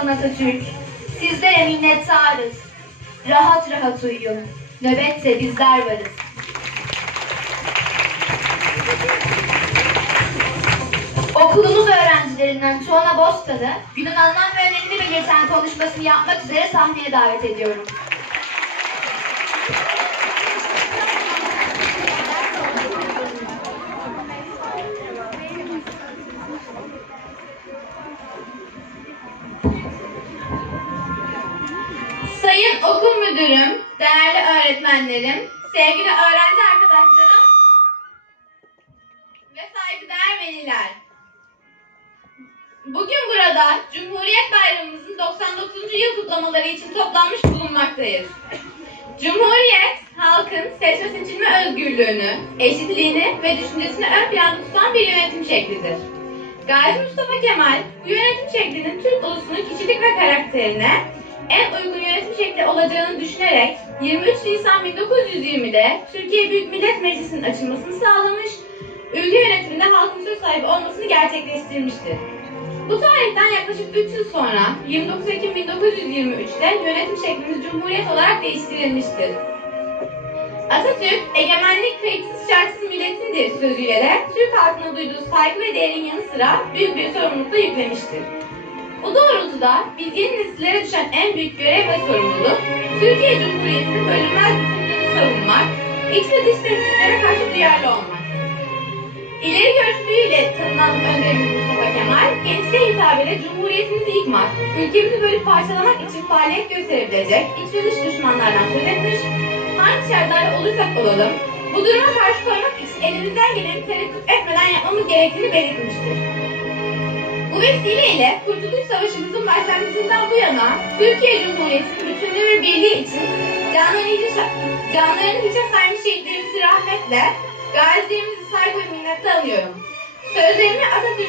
kahraman Atatürk. Sizlere minnettarız. Rahat rahat uyuyun. Nöbetse bizler varız. Okulumuz öğrencilerinden Tuana Bostan'ı günün anlam ve önemini belirten konuşmasını yapmak üzere sahneye davet ediyorum. Sayın okul müdürüm, değerli öğretmenlerim, sevgili öğrenci arkadaşlarım ve saygıdeğer veliler. Bugün burada Cumhuriyet Bayramımızın 99. yıl kutlamaları için toplanmış bulunmaktayız. Cumhuriyet, halkın ses ve seçilme özgürlüğünü, eşitliğini ve düşüncesini ön planda tutan bir yönetim şeklidir. Gazi Mustafa Kemal, bu yönetim şeklinin Türk ulusunun kişilik ve karakterine en uygun yönetim şekli olacağını düşünerek 23 Nisan 1920'de Türkiye Büyük Millet Meclisi'nin açılmasını sağlamış, ülke yönetiminde halkın söz sahibi olmasını gerçekleştirmiştir. Bu tarihten yaklaşık 3 yıl sonra 29 Ekim 1923'te yönetim şeklimiz Cumhuriyet olarak değiştirilmiştir. Atatürk, egemenlik kayıtsız şartsız milletindir sözüyle de Türk halkına duyduğu saygı ve değerin yanı sıra büyük bir sorumlulukla yüklemiştir. Biz yeni nesillere düşen en büyük görev ve sorumluluk, Türkiye Cumhuriyeti'nin bölünmez bütünlüğünü savunmak, iç ve dış tehditlere karşı duyarlı olmak. İleri görüşlüğüyle tanınan önderimiz Mustafa Kemal, gençliğe hitap ederek Cumhuriyetimizi yıkmak, ülkemizi bölüp parçalamak için faaliyet gösterebilecek iç ve dış düşmanlardan söz etmiş, hangi şartlarda olursak olalım, bu duruma karşı koymak için elimizden geleni tereddüt etmeden yapmamız gerektiğini belirtmiştir. Bu vesileyle Kurtuluş Savaşımızın başlangıcından bu yana Türkiye Cumhuriyeti'nin bütünlüğü ve birliği için canlarını canlarını hiçe saymış şehitlerimizi rahmetle, gazilerimizi saygı ve minnetle anıyorum. Sözlerimi Atatürk'ün